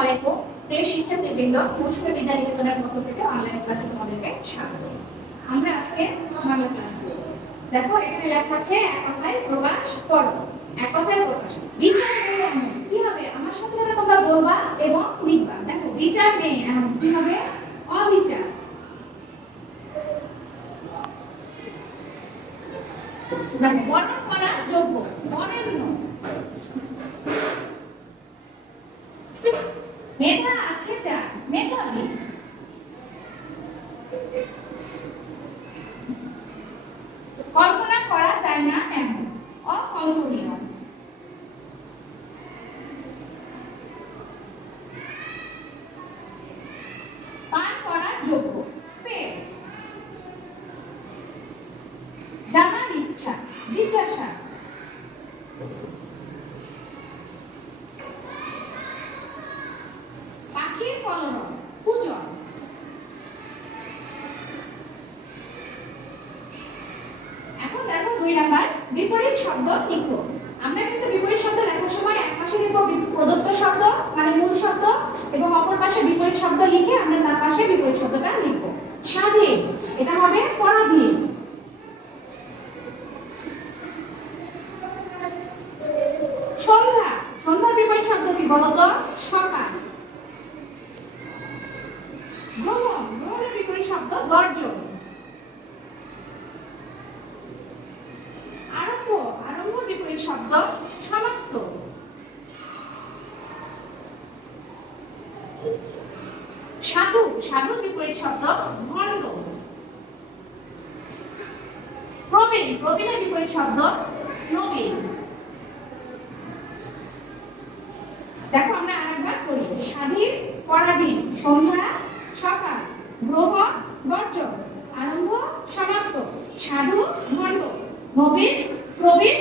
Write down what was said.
আলাইকুম প্রিয় শিক্ষার্থীবৃন্দ, মুশফিকা বিদ্যানিকেতনের পক্ষ থেকে অনলাইন ক্লাসে তোমাদেরকে স্বাগত। আমরা আজকে বাংলা ক্লাস করব। দেখো এখানে লেখা আছে এক কথায় প্রকাশ করো। এক কথায় প্রকাশ বিচার নেই এমন কি হবে, আমার সাথে সাথে তোমরা বলবা এবং লিখবা। দেখো বিচার নেই এমন কি হবে, অবিচার। দেখো বর্ণন করার যোগ্য, বরেণ্য। মেধা আছে যার, মেধাবী। কল্পনা করা যায় না এমন, অকল্পনীয়। পান করার যোগ্য, পেট। জানার ইচ্ছা, জিজ্ঞাসা। পাখির কলরব, পূজন। এখন দেখো 2 নাম্বার বিপরীত শব্দ লিখো। আমরা কিন্তু বিপরীত শব্দ লেখার সময় এক পাশে লিখব প্রদত্ত শব্দ মানে মূল শব্দ এবং অপর পাশে বিপরীত শব্দ লিখে আমরা তার পাশে বিপরীত শব্দটা লিখব। স্বাধীন এটা হবে পরাধীন। সন্ধ্যা, সন্ধ্যার বিপরীত শব্দ কি বলতো? সকাল। গ্রহণ, গ্রহণের বিপরীত শব্দ গর্জন। আরম্ভ, আরম্ভের বিপরীত শব্দ সমাপ্ত। সাধু, সাধুর বিপরীত শব্দ ভণ্ড। প্রবীণ, প্রবীণের বিপরীত শব্দ নবীন। দেখো আমরা আরেকবার করি। স্বাধীন, পরাধীন, সন্ধ্যা, সকাল, গ্রহণ, বর্জন, আরম্ভ, সমাপ্ত, সাধু, ভণ্ড, নবীন, প্রবীণ,